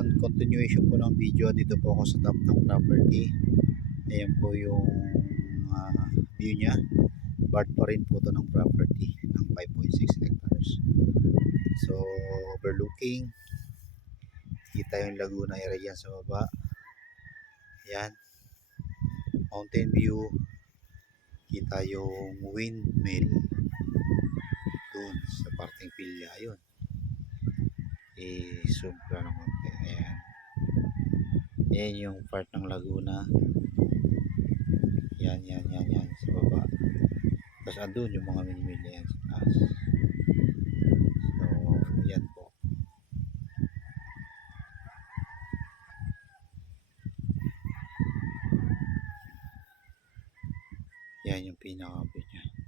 ngayon, continuation po ng video. Dito po ako sa top ng property. Ayan po yung view niya. Part pa rin po to ng property ng 5.6 hectares. So, overlooking. Kita yung Laguna area sa baba. Ayan. Mountain view. Kita yung windmill. Doon sa parting pilya. Ayun. I-zoom ko lang konti. Ayan. Ayan yung part ng Laguna. Yan sa baba. Tapos andun yung mga windmill yan sa taas. So, yan po. Yan yung pinaka-view niya.